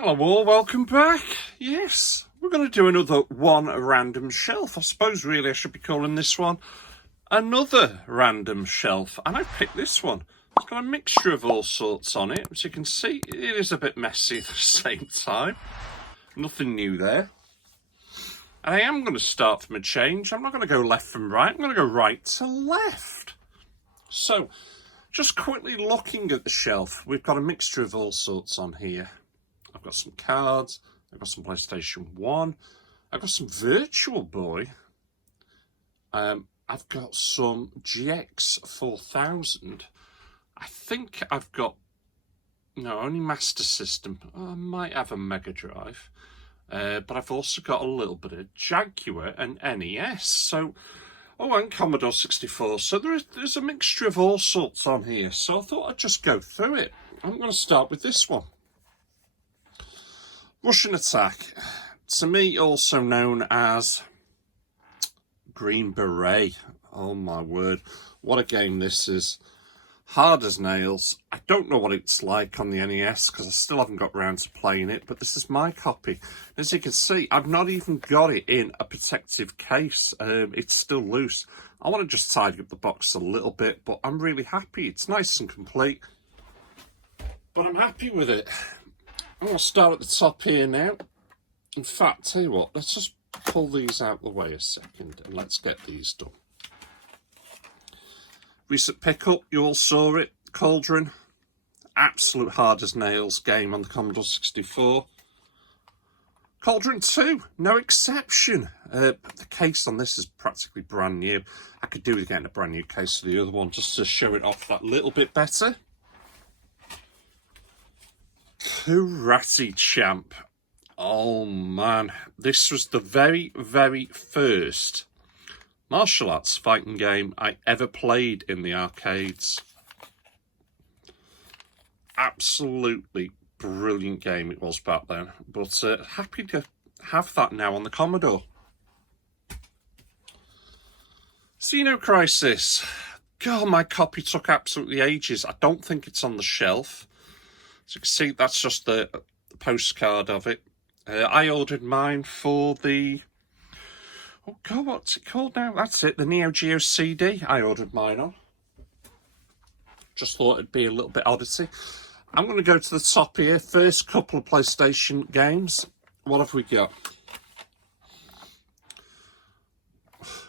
Hello all, welcome back. Yes, we're going to do another one random shelf. I suppose really I should be calling this one another random shelf. And I picked this one. It's got a mixture of all sorts on it. As you can see, it is a bit messy at the same time. Nothing new there. And I am going to start from a change. I'm not going to go left from right. I'm going to go right to left. So, just quickly looking at the shelf, we've got a mixture of all sorts on here. I've got some cards, I've got some PlayStation 1, I've got some Virtual Boy, I've got some GX 4000, I think I've got, no, only Master System, I might have a Mega Drive, but I've also got a little bit of Jaguar and NES, so, and Commodore 64, so there's a mixture of all sorts on here, so I thought I'd just go through it. I'm going to start with this one. Russian Attack, to me also known as Green Beret. Oh my word, what a game this is. Hard as nails. I don't know what it's like on the NES because I still haven't got round to playing it, but this is my copy. As you can see, I've not even got it in a protective case. It's still loose. I want to just tidy up the box a little bit, but I'm really happy. It's nice and complete, but I'm happy with it. I'm going to start at the top here now. In fact, tell you what, let's just pull these out the way a second and let's get these done. Recent pickup, you all saw it, Cauldron. Absolute hard as nails game on the Commodore 64. Cauldron 2, no exception. The case on this is practically brand new. I could do with getting a brand new case for the other one just to show it off that little bit better. Karate Champ. Oh man, this was the very, very first martial arts fighting game I ever played in the arcades. Absolutely brilliant game it was back then, but happy to have that now on the Commodore. Xeno Crisis. God, my copy took absolutely ages. I don't think it's on the shelf. As you can see, that's just the postcard of it. I ordered mine for the... Oh God, what's it called now? That's it, the Neo Geo CD I ordered mine on. Just thought it'd be a little bit oddity. I'm going to go to the top here. First couple of PlayStation games. What have we got?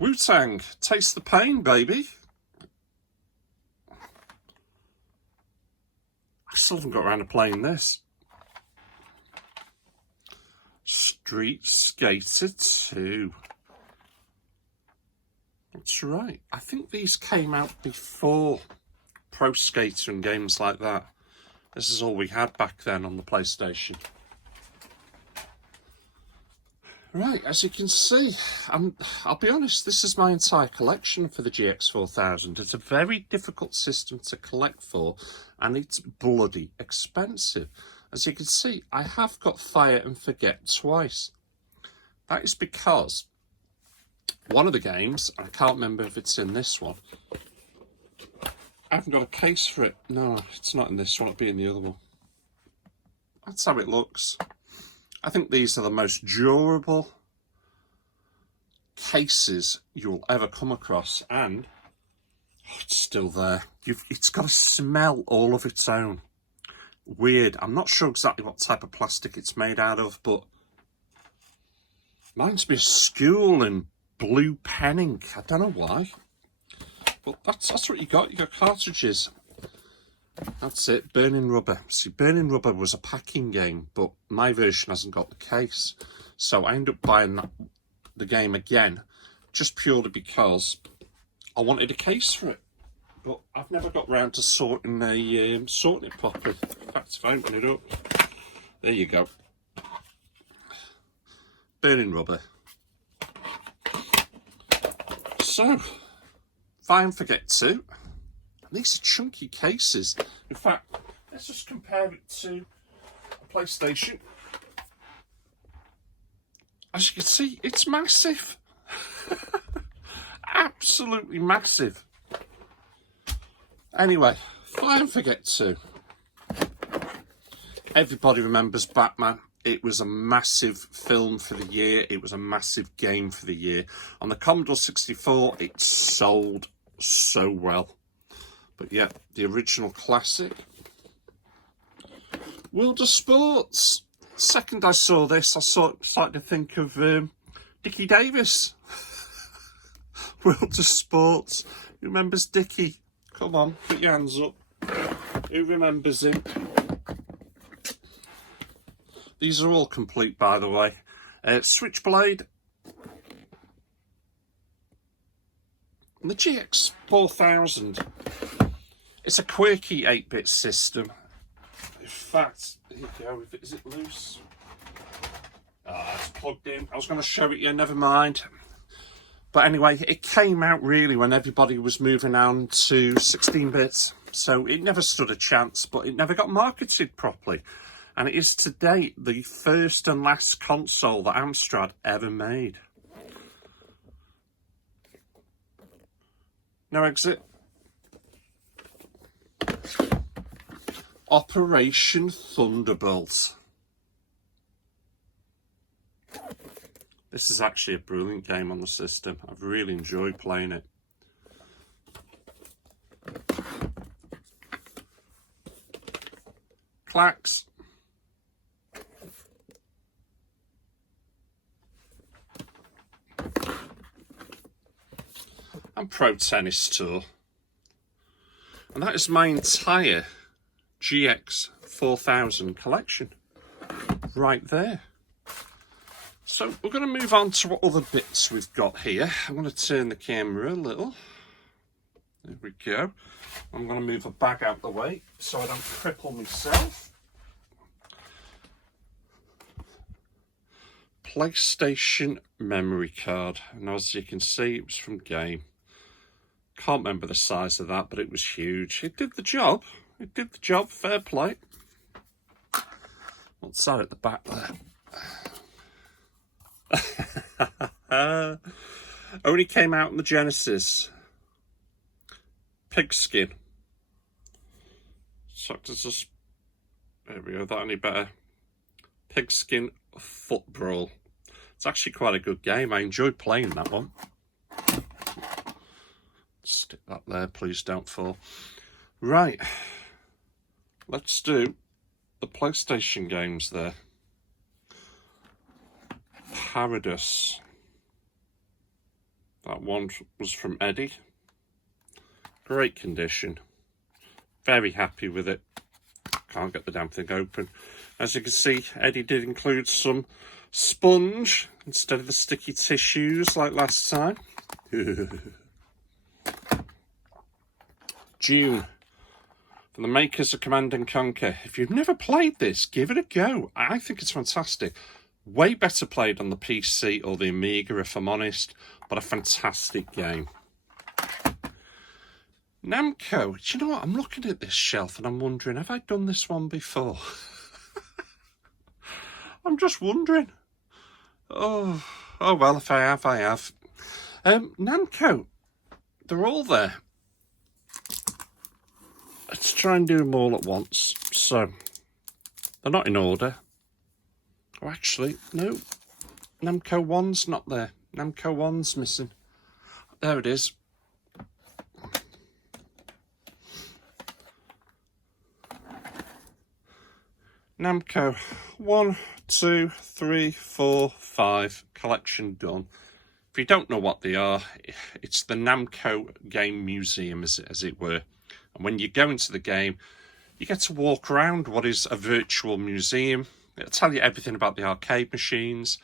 Wu-Tang, Taste the Pain, baby. I still haven't got around to playing this. Street Skater 2. That's right. I think these came out before Pro Skater and games like that. This is all we had back then on the PlayStation. Right, as you can see, I'll be honest, this is my entire collection for the GX 4000. It's a very difficult system to collect for, and it's bloody expensive. As you can see, I have got Fire and Forget twice. That is because one of the games, I can't remember if it's in this one, I haven't got a case for it. No, it's not in this one, it'll be in the other one. That's how it looks. I think these are the most durable cases you'll ever come across, and it's still there. It's got a smell all of its own. Weird. I'm not sure exactly what type of plastic it's made out of, but reminds me of school and blue pen ink. I don't know why, but that's what you got. You got cartridges. That's it, Burning Rubber. See, Burning Rubber was a packing game, but my version hasn't got the case. So I ended up buying the game again, just purely because I wanted a case for it. But I've never got round to sorting it properly. In fact, if I open it up, there you go. Burning Rubber. So, Fire and Forget 2. These are chunky cases. In fact, let's just compare it to a PlayStation. As you can see, it's massive. Absolutely massive. Anyway, Fire and Forget 2. Everybody remembers Batman. It was a massive film for the year. It was a massive game for the year. On the Commodore 64, it sold so well. But yeah, the original classic. World of Sports. Second I saw this, I started to think of Dickie Davies. World of Sports. Who remembers Dickie? Come on, put your hands up. Who remembers him? These are all complete, by the way. Switchblade. And the GX 4000. It's a quirky 8-bit system. In fact, here you go. Is it loose? It's plugged in. I was going to show it you, never mind. But anyway, it came out really when everybody was moving on to 16-bits. So it never stood a chance, but it never got marketed properly. And it is to date the first and last console that Amstrad ever made. No exit. Operation Thunderbolt. This is actually a brilliant game on the system. I've really enjoyed playing it. Clacks. And Pro Tennis Tour. And that is my entire GX 4000 collection. Right there. So we're going to move on to what other bits we've got here. I'm going to turn the camera a little. There we go. I'm going to move a bag out the way so I don't cripple myself. PlayStation memory card. And as you can see, it was from Game. Can't remember the size of that, but it was huge. It did the job. It did the job. Fair play. What's that at the back there? Only came out in the Genesis. Pigskin. There we go, that any better. Pigskin Foot Brawl. It's actually quite a good game. I enjoyed playing that one. Stick that there, please don't fall. Right. Let's do the PlayStation games there. Paradise. That one was from Eddie. Great condition. Very happy with it. Can't get the damn thing open. As you can see, Eddie did include some sponge instead of the sticky tissues like last time. Dune. From the makers of Command & Conquer. If you've never played this, give it a go. I think it's fantastic. Way better played on the PC or the Amiga, if I'm honest, but a fantastic game. Namco. Do you know what? I'm looking at this shelf and I'm wondering, have I done this one before? I'm just wondering. Oh well, if I have, I have. Namco. They're all there. Let's try and do them all at once. So, they're not in order. Oh, actually, no. Namco 1's not there. Namco 1's missing. There it is. Namco 1, 2, 3, 4, 5. Collection done. If you don't know what they are, it's the Namco Game Museum, as it were. And when you go into the game, you get to walk around what is a virtual museum. It'll tell you everything about the arcade machines,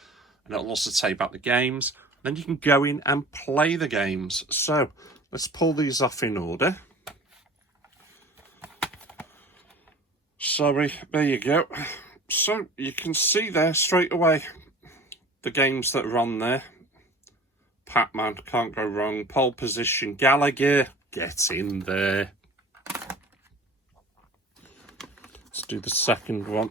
and it'll also tell you about the games. Then you can go in and play the games. So, let's pull these off in order. Sorry, there you go. So, you can see there straight away the games that are on there. Pac-Man, can't go wrong. Pole Position, Gallagher, get in there. Let's do the second one.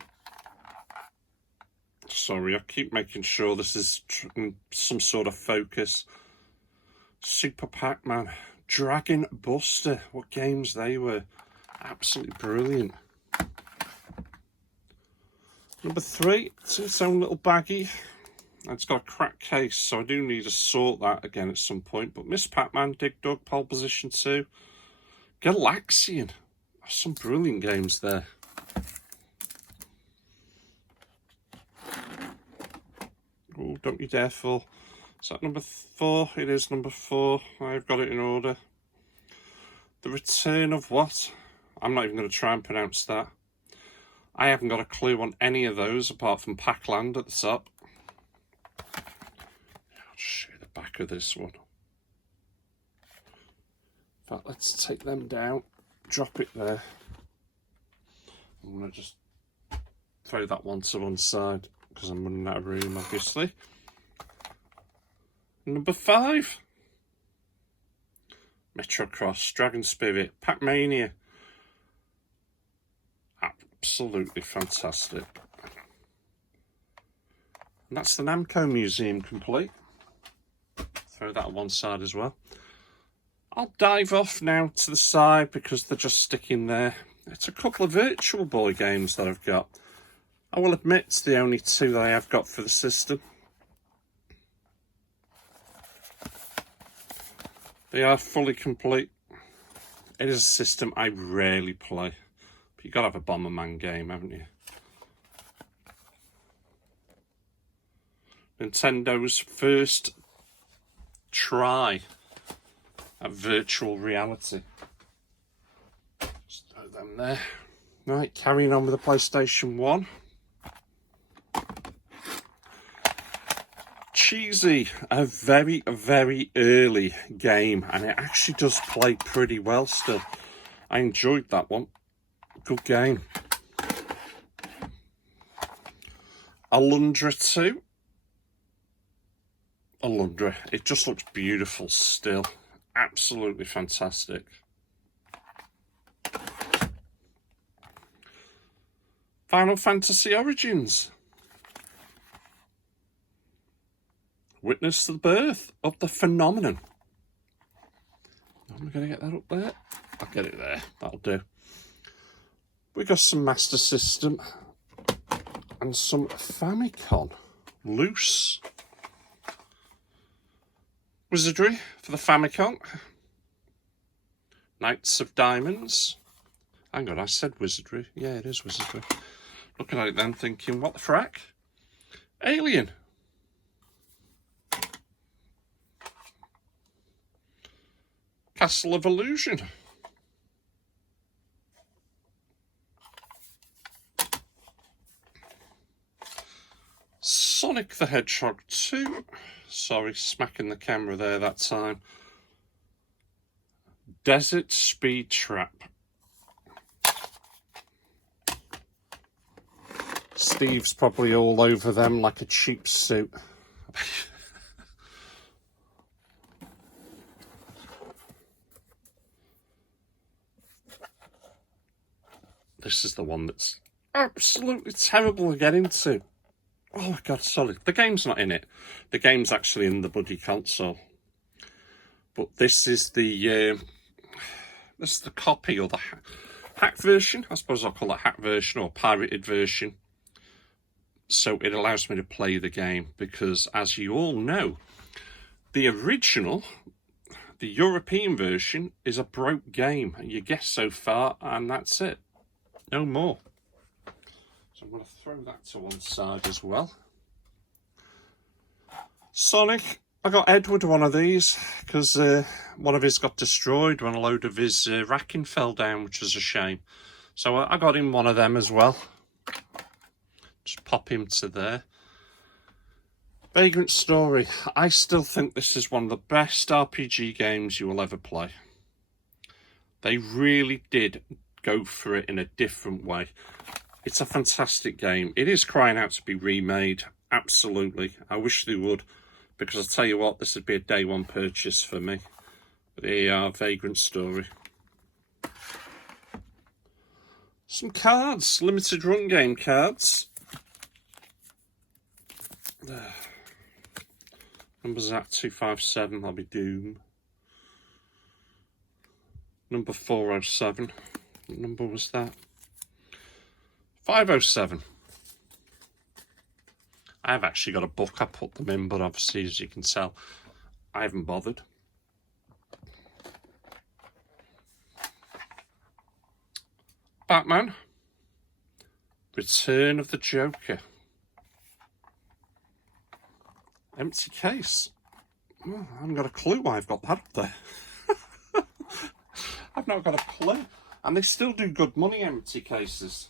Sorry, I keep making sure this is some sort of focus. Super Pac-Man, Dragon Buster, what games they were. Absolutely brilliant. Number 3, it's its own little baggie. It's got a cracked case, so I do need to sort that again at some point. But Miss Pac-Man, Dig Dug, pole position 2. Galaxian. Some brilliant games there. Oh, don't you dare fall. Is that number 4? It is number 4. I've got it in order. The Return of what? I'm not even going to try and pronounce that. I haven't got a clue on any of those apart from Pac-Land at the top. I'll show you the back of this one. In fact, let's take them down, drop it there. I'm going to just throw that one to one side because I'm running out of room, obviously. Number 5. Metro Cross, Dragon Spirit, Pac-Mania. Absolutely fantastic. And that's the Namco Museum complete. Throw that on one side as well. I'll dive off now to the side because they're just sticking there. It's a couple of Virtual Boy games that I've got. I will admit it's the only 2 that I have got for the system. They are fully complete. It is a system I rarely play. But you've got to have a Bomberman game, haven't you? Nintendo's first try at virtual reality. Just throw them there. Right, carrying on with the PlayStation 1. Cheesy, a very, very early game, and it actually does play pretty well still. I enjoyed that one. Good game. Alundra 2. Alundra, it just looks beautiful still. Absolutely fantastic. Final Fantasy Origins. Witness the birth of the phenomenon. Am I going to get that up there? I'll get it there. That'll do. We got some Master System and some Famicom. Loose. Wizardry for the Famicom. Knights of Diamonds. Hang on, I said Wizardry. Yeah, it is Wizardry. Looking at it then thinking, what the frack? Alien. Castle of Illusion. Sonic the Hedgehog 2. Sorry, smacking the camera there that time. Desert Speed Trap. Steve's probably all over them like a cheap suit. This is the one that's absolutely terrible to get into. Oh my god, sorry. The game's not in it. The game's actually in the bloody console. But this is the copy or the hack version. I suppose I'll call it hack version or pirated version. So it allows me to play the game because, as you all know, the original, the European version, is a broke game. You guess so far, and that's it. No more. So I'm going to throw that to one side as well. Sonic. I got Edward one of these because one of his got destroyed when a load of his racking fell down, which was a shame. So I got him one of them as well. Just pop him to there. Vagrant Story. I still think this is one of the best RPG games you will ever play. They really did go for it in a different way. It's a fantastic game. It is crying out to be remade. Absolutely. I wish they would. Because I'll tell you what, this would be a day one purchase for me. But here you are, Vagrant Story. Some cards. Limited run game cards. Numbers at 257, that'll be Doom. Number 407. What number was that? 507. I have actually got a book I put them in, but obviously, as you can tell, I haven't bothered. Batman. Return of the Joker. Empty case. Oh, I haven't got a clue why I've got that up there. I've not got a clue. And they still do good money, empty cases.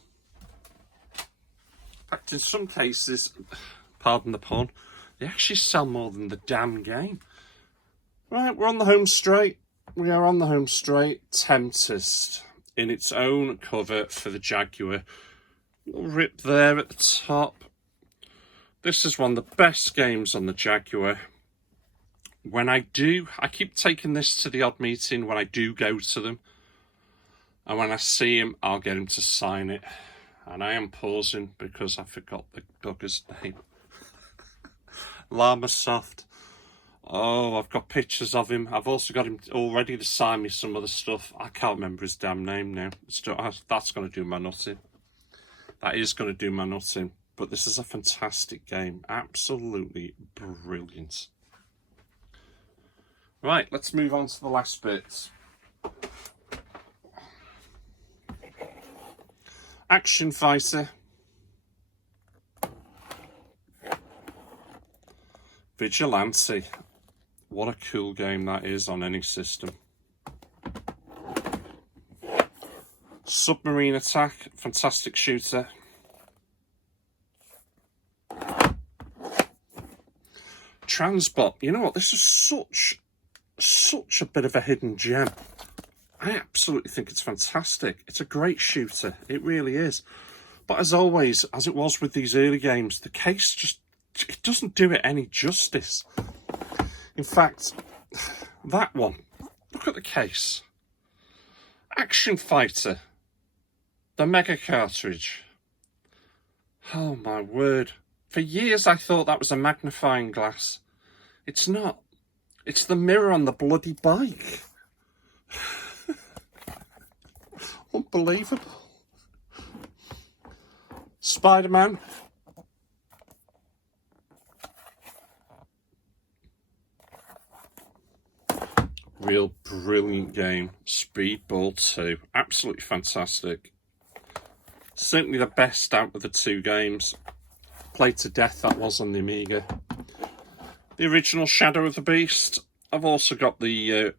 In fact, in some cases, pardon the pun, they actually sell more than the damn game. Right, we're on the home straight. We are on the home straight. Tempest in its own cover for the Jaguar. Little rip there at the top. This is one of the best games on the Jaguar. When I keep taking this to the odd meeting when I do go to them. And when I see him, I'll get him to sign it. And I am pausing because I forgot the bugger's name. Llama Soft. Oh, I've got pictures of him. I've also got him all ready to sign me some other stuff. I can't remember his damn name now. That's going to do my nutting. That is going to do my nutting. But this is a fantastic game. Absolutely brilliant. Right, let's move on to the last bits. Action Fighter. Vigilante. What a cool game that is on any system. Submarine Attack. Fantastic shooter. Transbot. You know what? This is such a bit of a hidden gem. I absolutely think it's fantastic. It's a great shooter. It really is. But as always, as it was with these early games, the case it doesn't do it any justice. In fact, that one, look at the case. Action Fighter. The Mega Cartridge. Oh my word. For years I thought that was a magnifying glass. It's not. It's the mirror on the bloody bike. Unbelievable. Spider-Man. Real brilliant game. Speedball 2. Absolutely fantastic. Certainly the best out of the two games. Played to death, that was on the Amiga. The original Shadow of the Beast. I've also got the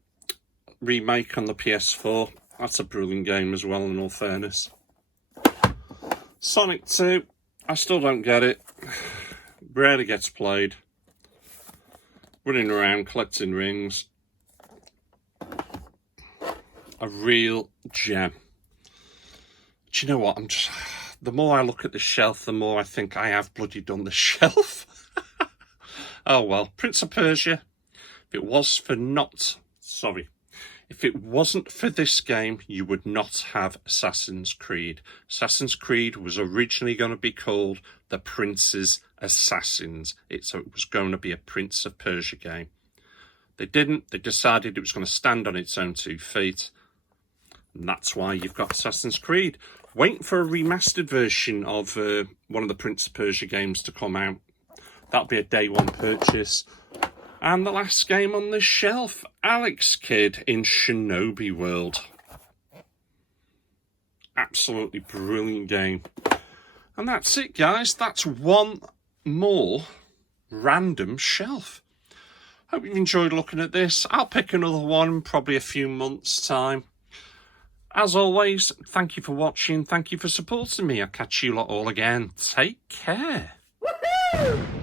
remake on the PS4. That's a brilliant game as well, in all fairness. Sonic 2. I still don't get it. Rarely gets played. Running around collecting rings. A real gem. Do you know what? The more I look at the shelf, the more I think I have bloody done the shelf. Oh well, Prince of Persia. If it wasn't for this game, you would not have Assassin's Creed. Assassin's Creed was originally going to be called The Prince's Assassins. So it was going to be a Prince of Persia game. They didn't. They decided it was going to stand on its own 2 feet. And that's why you've got Assassin's Creed. Waiting for a remastered version of one of the Prince of Persia games to come out. That'll be a day one purchase. And the last game on the shelf, Alex Kidd in Shinobi World. Absolutely brilliant game. And that's it, guys. That's one more random shelf. Hope you've enjoyed looking at this. I'll pick another one in probably a few months' time. As always, thank you for watching. Thank you for supporting me. I'll catch you lot all again. Take care. Woohoo!